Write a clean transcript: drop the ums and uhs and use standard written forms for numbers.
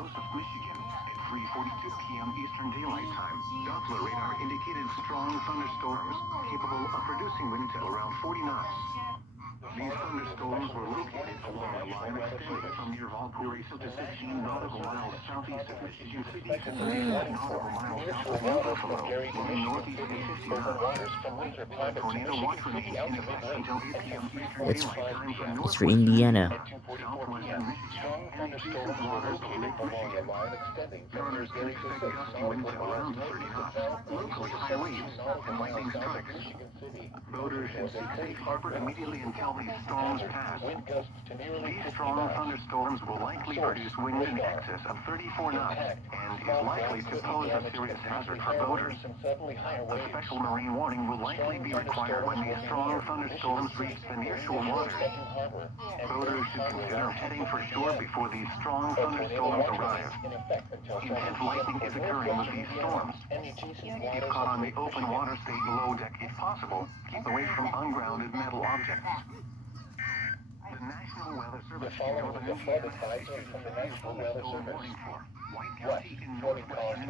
Joseph, Michigan at 3:42 p.m. Eastern Daylight Time. Doppler radar indicated strong thunderstorms capable of producing winds at around 40 knots. These thunderstorms were located along a line extending from near Valparaiso to 15 nautical miles southeast of Michigan City to 36 nautical miles south of New Buffalo, blowing northeast at 50 knots. Tornado watch remains in effect until 8 p.m. Eastern It's Daylight Time for it's for northwestern Indiana. southwestern Michigan, and adjacent waters of Lake Michigan. Mariners can expect gusty winds at around 30 knots, locally high waves, and lightning strikes. Boaters should seek safe harbor immediately until these storms pass. These strong thunderstorms will likely produce winds in excess of 34 knots and is likely to pose a serious hazard for boaters. A special marine warning will likely be required when these strong thunderstorms reach the nearshore waters. Boaters should consider heading for shore before these strong thunderstorms arrive. Intense lightning is occurring with these storms. If caught on the open water, stay below deck if possible. Keep away from ungrounded metal objects. The National Weather Service in northern Indiana has issued a severe thunderstorm warning for White County in northwestern